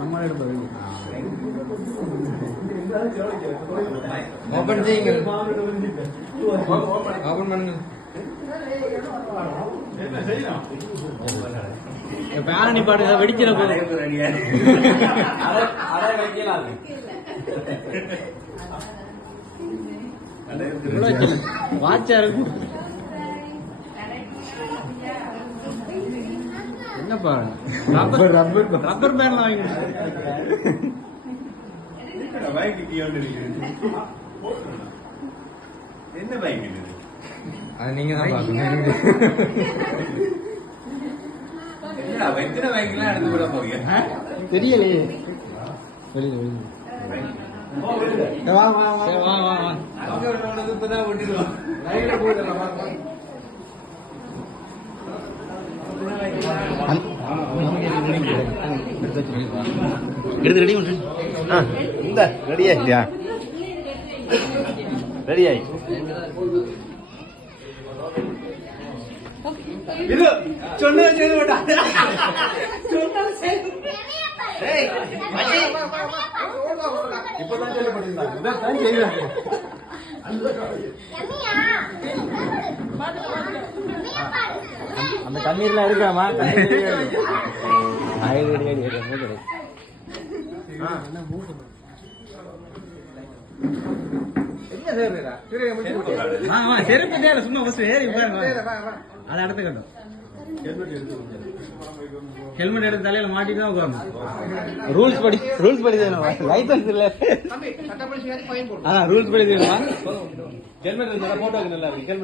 நம்ம எடுப்பது ஓபன் செய்யுங்க. ஓபன் பண்ணுங்க. பேரணி பாடு வெடிக்கிற போது வாட்சா இருக்கு. என்னப்பா ரப்பர் ரப்பர் ரப்பர் பேண்ட்லாம் வாங்கி என்ன பைக் இது? அது நீங்க தான் பாக்கணும். என்னடா வெத்தின பைக்லாம் எடுத்து விட போறீங்க? தெரியலையே. வெளியில வா வா வா வா வா வா. அங்க உள்ளவனுக்கு இப்பதான் விட்டுருவான். லைவ்ல போயிடலாம் வாங்க. எடுத்து ரெடி பண்ணு. இந்த ரெடி ஆயிட்டியா? ரெடி ஆயி இது சொன்னது செய்து விட்டான். இப்பதான் சொல்லப்பட்டிருந்தாங்க. இதான் செய்வாங்க. அந்த கண்ணீர்லாம் இருக்காமா? செருப்பு தேவை சும்மா ஏறி அதை அடுத்த கட்டும். ஹெல்மெட் எடுத்து தலையில மாட்டிட்டு தான் உட்காரணும். ரூல்ஸ் படி லைசன்ஸ் இல்ல. ரூல்ஸ் படி ஹெல்மெட் போட்டோ நல்லா இருக்கு. ஹெல்மெட்